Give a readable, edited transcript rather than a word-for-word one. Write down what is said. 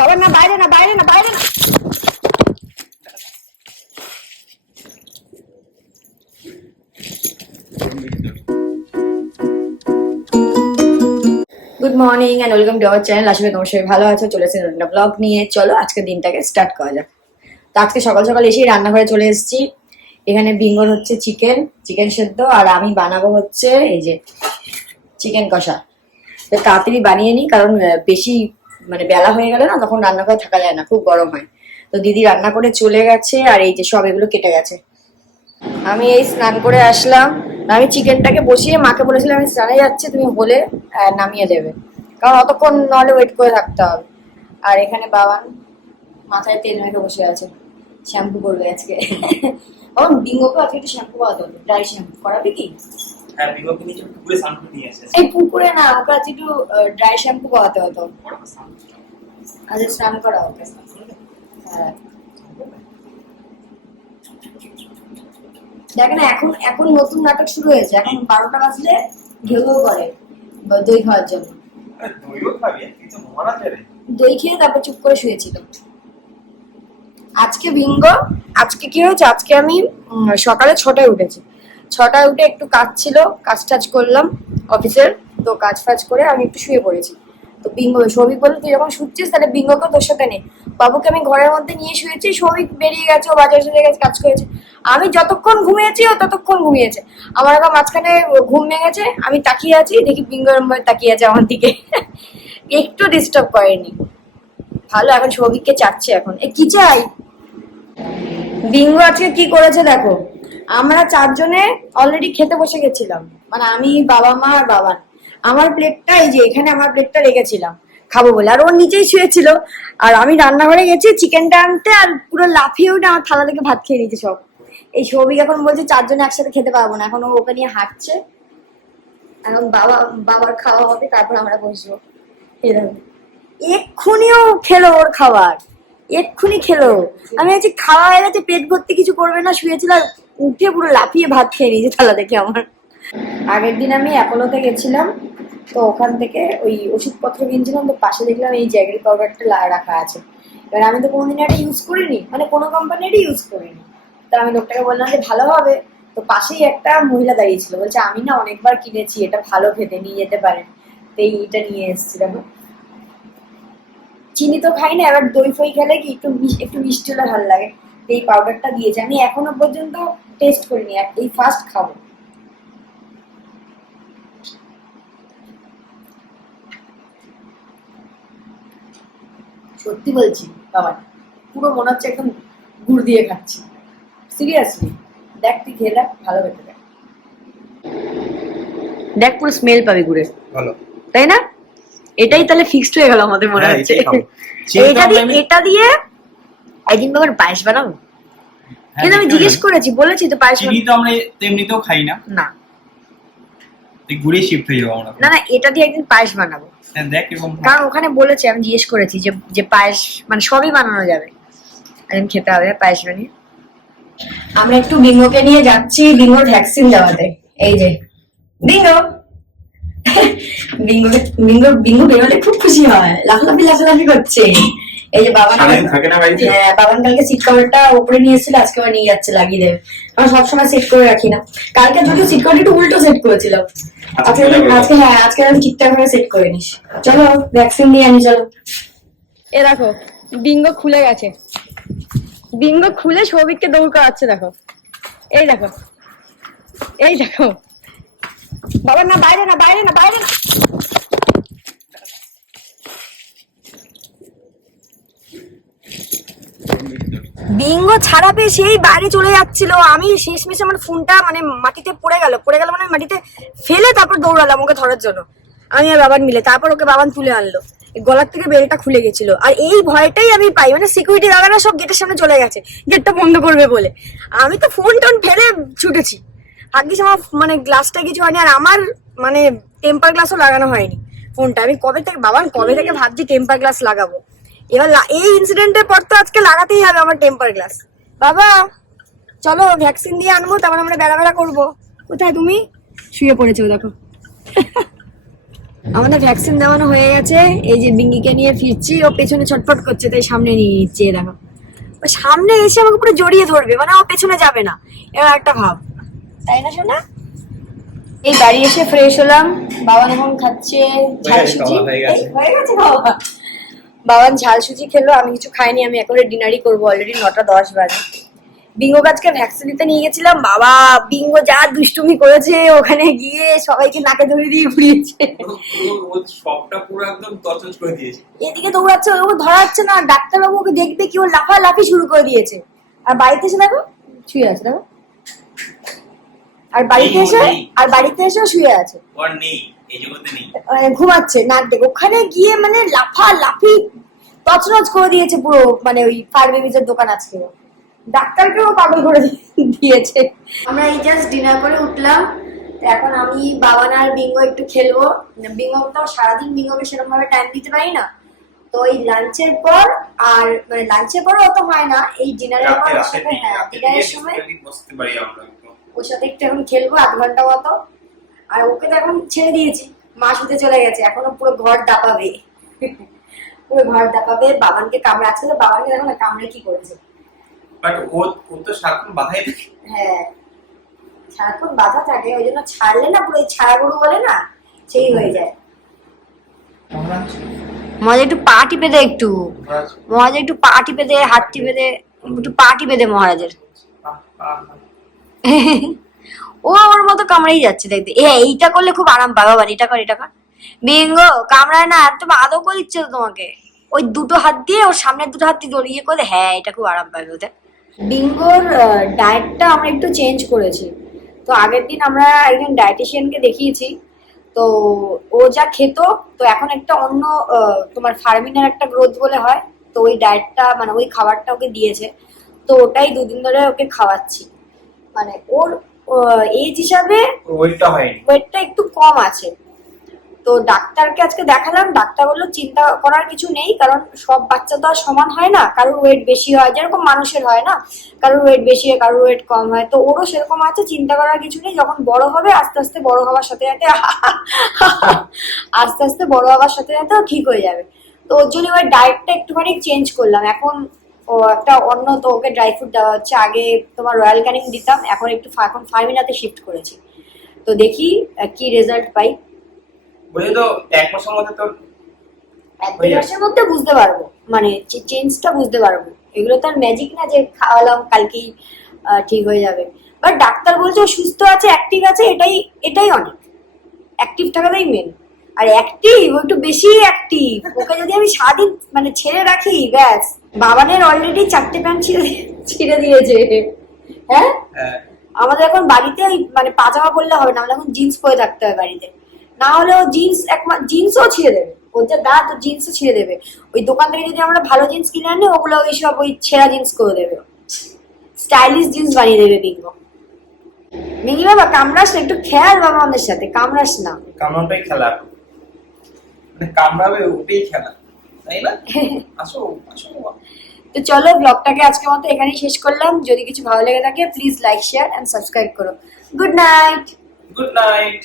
বাবা না, বাইরে না, বাইরে না, বাইরে না। Good morning and welcome to our channel. আশা করি তোমার সবাই ভালো আছো। চলেছে একটা ব্লগ নিয়ে। চলো আজকের দিনটাকে স্টার্ট করা যাক। তো আজকে সকাল সকাল এসেই রান্নাঘরে চলে এসেছি। এখানে বিঙ্গর হচ্ছে চিকেন সেদ্ধ, আর আমি বানাবো হচ্ছে এই যে চিকেন কষা। তো তাড়াতাড়ি বানিয়ে নিই, কারণ বেশি মানে বেলা হয়ে গেলে না তখন রান্নাঘরে থাকা যায় না, খুব গরম হয়। তো দিদি রান্না করে চলে গেছে, আর এই যে সব এগুলো কেটে গেছে। আমি এই স্নান করে আসলাম। আমি চিকেনটাকে বসিয়ে মাকে বলেছিলাম আমি স্নানে যাচ্ছি, তুমি হলে নামিয়ে দেবে, কারণ অতক্ষণ নাহলে ওয়েট করে থাকতে হবে। আর এখানে বাবান মাথায় তেল মেখে বসে আছে, শ্যাম্পু করবে আজকে। বাবান বিঙ্গোকে আজকে একটু শ্যাম্পু করাতে হবে, ড্রাই শ্যাম্পু করাবি কি? হ্যাঁ, বিঙ্গোকে নিয়ে পুকুরে স্নান করতে নিয়ে এসেছে। এই পুকুরে না, ওকে আজকে একটু ড্রাই শ্যাম্পু করাতে হতো। আজকে স্নান করা হবে। হ্যাঁ দেখ না, এখন এখন নতুন নাটক শুরু হয়েছে। এখন 12টা বাজলে ঘেউ করে দই খাওয়ার জন্য। দইও খাবি? কিন্তু মরা যাবে। দই খেয়ে তারপর চুপ করে শুয়েছিল। আজকে আজকে কি হয়েছে, আজকে আমি সকালে 6টায় উঠেছি। 6টায় উঠে একটু কাজ ছিল, কাজ টাজ করলাম অফিসের। তো কাজ ফাজ করে আমি একটু শুয়ে পড়েছি। তো সৌভিক বললো তুই যখন শুচ্ছিস তাহলে বিঙ্গকে তোর সাথে নে। বাবুকে আমি ঘরের মধ্যে নিয়ে শুয়েছি, সৌভিক বেরিয়ে গেছে, ও বাজারে চলে গেছে, কাজ করেছে। আমি যতক্ষণ ঘুমিয়েছি ও ততক্ষণ ঘুমিয়েছে। আমার আবার মাঝখানে ঘুম ভেঙেছে, আমি তাকিয়ে আছি, দেখি বিঙ্গ তাকিয়ে আছে আমার দিকে। একটু ডিস্টার্ব করেনি, ভালো। এখন সৌভিককে চাচ্ছে, এখন কি চাই। বিঙ্গো আজকে কি করেছে দেখো। আমরা 4জনে অলরেডি খেতে বসে গেছিলাম, মানে আমি, বাবা মা আর বাবান। আমার প্লেটটা এই যে এখানে আমার প্লেটটা রেখেছিলাম খাবো বলে, আর ওর নিচেই শুয়েছিল। আর আমি রান্নাঘরে গেছি চিকেনটা আনতে, আর পুরো লাফিয়ে উঠে আমার থালা থেকে ভাত খেয়ে নিয়েছে সব। এই সৌভিক এখন বলছে 4জনে একসাথে খেতে পারবো না, এখন ও ওকে নিয়ে হাঁটছে। এখন বাবার খাওয়া হবে, তারপর আমরা বসবো। এরকম এক্ষুনিও খেলো ওর খাবার, এক্ষুনি খেলো। আমি আজকে খাওয়া হয়ে গেছে, পেট ভর্তি, কিছু করবে না, শুয়েছিল, উঠে পুরো লাফিয়ে ভাত খেয়ে নিয়েছে থালা থেকে আমার। আগের দিন আমি অ্যাপোলোতে গেছিলাম, তো ওখান থেকে ওই ওষুধপত্র কিনছিলাম, তো পাশে দেখলাম এই জ্যাগরি পাউডারটা রাখা আছে। এবার আমি তো কোনোদিন এটা ইউজ করিনি, মানে কোনো কোম্পানিরই ইউজ করিনি। তা আমি লোকটাকে বললাম যে ভালো হবে। তো পাশেই একটা মহিলা দাঁড়িয়ে ছিল, বলছে আমি না অনেকবার কিনেছি, এটা ভালো খেতে, নিয়ে যেতে পারেন। তো এইটা নিয়ে এসেছিলাম। চিনি তো খাই না, এবার দই ফই খেলে কি একটু একটু মিষ্টি হলে ভালো লাগে। এই পাউডারটা দিয়েছে, আমি এখনো পর্যন্ত টেস্ট করিনি, এই ফার্স্ট খাবো। সত্যি বলছি বাবা, পুরো মনে হচ্ছে একদম গুড় দিয়ে খাচ্ছি, সিরিয়াসলি। দেখ তুই খেয়ে দেখ, ভালো খেতে দেখ, দেখ পুরো স্মেল পাবি গুড়ের, ভালো তাই না? এটাই তাহলে ফিক্সড হয়ে গেল আমাদের, মনে হচ্ছে। এটা দিয়ে একদিন বাবার পায়েস বানাবো। কিন্তু আমি জিজ্ঞেস করেছি, বলেছি তো পায়েস চিনি তো আমরা এমনিতেও খাই না, না এই গুড়ে শিফট হয়ে যাবো আমরা। না না, এটা দিয়ে একদিন পায়েস বানাবো। হ্যাঁ দেখ এরকম, কারণ ওখানে বলেছে, আমি জিজ্ঞেস করেছি যে পায়েস মানে সবই বানানো যাবে, একদিন খেতে হবে পায়েস বানিয়ে। আমরা একটু বিঙ্গোকে নিয়ে যাচ্ছি বিঙ্গোর ভ্যাকসিন দেওয়াতে। এই যে বিঙ্গো, বিঙ্গো বেরোলে খুব খুশি হয়, লাফালাফি করছে। এই যে বাবান কালকে সিট কভারটা উপরে নিয়ে এসেছিল, আজকে আবার নিয়ে যাচ্ছে লাগিয়ে দেবে। আমরা সবসময় সেট করে রাখি না, কালকে যদিও সিট কভারটা একটু উল্টো সেট করেছিলাম। আজকে আমি ঠিকঠাক ভাবে সেট করে নিস। চলো ভ্যাকসিন নিয়ে আনি, চলো। এ দেখো বিঙ্গো খুলে গেছে, বিঙ্গো খুলে সৌভিককে দৌড় করাচ্ছে, দেখো এই দেখো, এই দেখো। বাবা না, বাইরে না, বাইরে না, বাইরে না। বিঙ্গো ছাড়া পেয়ে সেই বাইরে চলে যাচ্ছিল। আমি শেষমেশ আমার ফোনটা মানে মাটিতে পড়ে গেল মানে মাটিতে ফেলে তারপর দৌড়ালাম ওকে ধরার জন্য, আমি আর বাবান মিলে। তারপর ওকে বাবান তুলে আনলো, গলার থেকে বেলটা খুলে গেছিল। আর এই ভয়টাই আমি পাই, মানে সিকিউরিটি দাদারা সব গেটের সামনে চলে গেছে গেটটা বন্ধ করবে বলে। আমি তো ফোন টোন ফেলে ছুটেছি, ভাগ্যিস আমার মানে গ্লাসটা কিছু হয়নি। আর আমার মানে টেম্পার গ্লাসও লাগানো হয়নি ফোনটা। আমি কবে থেকে ভাবছি টেম্পার গ্লাস লাগাবো। এবার এই ইনসিডেন্টের পর তো আজকে লাগাতেই হবে আমার টেম্পার গ্লাস। বাবা চলো ভ্যাকসিন দিয়ে আনবো, তারপর আমরা বেড়া করবো। কোথায় তুমি? শুয়ে পড়েছো দেখো। আমাদের ভ্যাকসিন দেওয়ানো হয়ে গেছে, এই যে বিঙ্গিকে নিয়ে ফিরছি, ও পেছনে ছটফট করছে তাই সামনে নিয়ে নিচ্ছে। এ দেখো, ও সামনে এসে আমাকে পুরো জড়িয়ে ধরবে, মানে ও পেছনে যাবে না, এবার একটা ভাব, তাই না শোনা? এই বাড়ি এসে ফ্রেশ হলাম, বাবা এখন খাচ্ছে ঝাল সুজি। হয়ে গেছে বাবা, বাবান ঝাল সুজি খেলো, আমি কিছু খাইনি, আমি এখন ডিনারই করবো, অলরেডি 9টা 10 বাজে। বিঙ্গো গাছকে ভ্যাকসিন দিতে নিয়ে গেছিলাম, বাবা বিঙ্গো যা দুষ্টুমি করেছে, ওখানে গিয়ে সবাইকে নাকে ধরে দিয়ে ঘুরিয়েছে। সবটা পুরো একদম তছনছ করে দিয়েছে। এদিকে দৌড়াচ্ছে, ও ধরাচ্ছে না, ডাক্তারবাবু ওকে দেখতে কি ও লাফালাফি শুরু করে দিয়েছে। আর বাড়িতে এসে দেখো শুয়ে আছে, দেখো, আর বাড়িতে এসে শুয়ে আছে, ওর নেই, এই জগতে নেই, ঘুমাচ্ছে নাক ডেকে। ওখানে গিয়ে মানে লাফালাফি তছনছ করে দিয়েছে পুরো, মানে ওই ফায়ার বেবিজের দোকান আজকে ডাক্তারকেও পাগল করে দিয়েছে। আমরা এই জাস্ট ডিনার করে উঠলাম, তো এখন আমি বাবান আর বিঙ্গো একটু খেলবো। বিঙ্গো তো সারাদিন বিঙ্গোকে সেরকম ভাবে টাইম দিতে পারি না, তো এই লাঞ্চের পর, আর মানে লাঞ্চের পরে অত হয় না, এই ডিনারের পর ওর সাথে, হ্যাঁ ডিনারের সময় বসতে পারি আমরা একটু। ওর সাথে একটু এখন খেলবো 8 ঘন্টা মতো। আর ওকে তো এখন ছেড়ে দিয়েছি, মা শুতে চলে গেছে, এখনো পুরো ঘর দাপাবে পুরো ঘর দাপাবে। বাবানকে কামড়ে, আজকে তো বাবানকে দেখো না কামড়ে কি করেছে, বাট ও তো সারাক্ষণ বাধাই থাকে। হ্যাঁ সারাক্ষণ বাধা থাকে, ওই জন্য ছাড়লে না পুরো ছাড়া গরু বলে না, সেই হয়ে যায়। মজা একটু পা টিপে দে, একটু মজা একটু পা টিপে দে, হাত টিপে দে, একটু পা টিপে দে মহারাজের। ও ওর মতো কামড়েই যাচ্ছে দেখতে। এইটা করলে খুব আরাম পাবে, বাবা এটা কর, এটা কর। বিঙ্গো কামড়ায় না, একদম আদৌ করে দিচ্ছে তো তোমাকে, ওই দুটো হাত দিয়ে ওর সামনের দুটো হাত দিয়ে দড়িয়ে করে, হ্যাঁ এটা খুব আরাম পাবে ওদের। বিঙ্গোর ডায়েটটা আমরা একটু চেঞ্জ করেছি। তো আগের দিন আমরা একজন ডায়েটিশিয়ানকে দেখিয়েছি, তো ও যা খেত, তো এখন একটা অন্য তোমার ফার্মিনার একটা গ্রোথ বলে হয়, তো ওই ডায়েটটা মানে ওই খাবারটা ওকে দিয়েছে, তো ওটাই 2 দিন ধরে ওকে খাওয়াচ্ছি। মানে ওর এজ হিসাবে ওয়েটটা একটু কম আছে। তো ডাক্তারকে আজকে দেখালাম, ডাক্তার বললো চিন্তা করার কিছু নেই, কারণ সব বাচ্চা তো আর সমান হয় না, কারোর ওয়েট বেশি হয়, যেরকম মানুষের হয় না, কারোর ওয়েট বেশি হয় কারোর ওয়েট কম হয়, তো ওরও সেরকম আছে, চিন্তা করার কিছু নেই। যখন বড় হবে আস্তে আস্তে বড় হওয়ার সাথে সাথে আস্তে আস্তে বড় হওয়ার সাথে সাথে ঠিক হয়ে যাবে। তো ওর জন্য ওই ডায়েটটা একটুখানি চেঞ্জ করলাম। এখন ও একটা অন্য, তো ওকে ড্রাই ফ্রুট দেওয়া হচ্ছে, আগে তোমার রয়্যাল ক্যানিং দিতাম, এখন একটু এখন ফার্মিনাতে শিফট করেছি। তো দেখি কি রেজাল্ট পাই। বলে তো 1 মাসের মধ্যে তো 1-2 মাসের মধ্যে বুঝতে পারবো, মানে চেঞ্জটা বুঝতে পারবো। এগুলো তো আর ম্যাজিক না যে খাওয়ালাম কালকেই ঠিক হয়ে যাবে। বাট ডাক্তার বলছে ও সুস্থ আছে, অ্যাক্টিভ আছে, এটাই অনেক। অ্যাক্টিভ থাকাটাই মেন। আর অ্যাক্টিভ, ও একটু বেশি অ্যাক্টিভ, ওকে যদি আমি সারাদিন মানে ছেড়ে রাখি ব্যাস। বাবানের অলরেডি 4টে প্যান্ট ছিঁড়ে দিয়েছে। হ্যাঁ আমাদের এখন বাড়িতে ওই মানে পাজামা পরলে হবে না, আমাদের এখন জিন্স পরে থাকতে হয় বাড়িতে, না হলে ও জিন্সও ছিঁড়ে দেবে, ওর যা দাঁত ও জিন্সও ছিঁড়ে দেবে। ওই দোকান থেকে যদি আমরা ভালো জিন্স কিনে আনি, ওগুলো ওই সব ওই ছেঁড়া জিন্স করে দেবে, স্টাইলিশ জিন্স বানিয়ে দেবে বিঙ্গো। মিনি বাবা কামড়াস না, একটু খেয়াল বাবা আমাদের সাথে, কামড়াস না। কামড়াটাই খেলা, মানে কামড়াবে ওটাই খেলা, তাই না? আসো আসো। তো চলো ব্লগটাকে আজকের মতো এখানেই শেষ করলাম। যদি কিছু ভালো লেগে থাকে please like share and subscribe করো। Good night. Good night.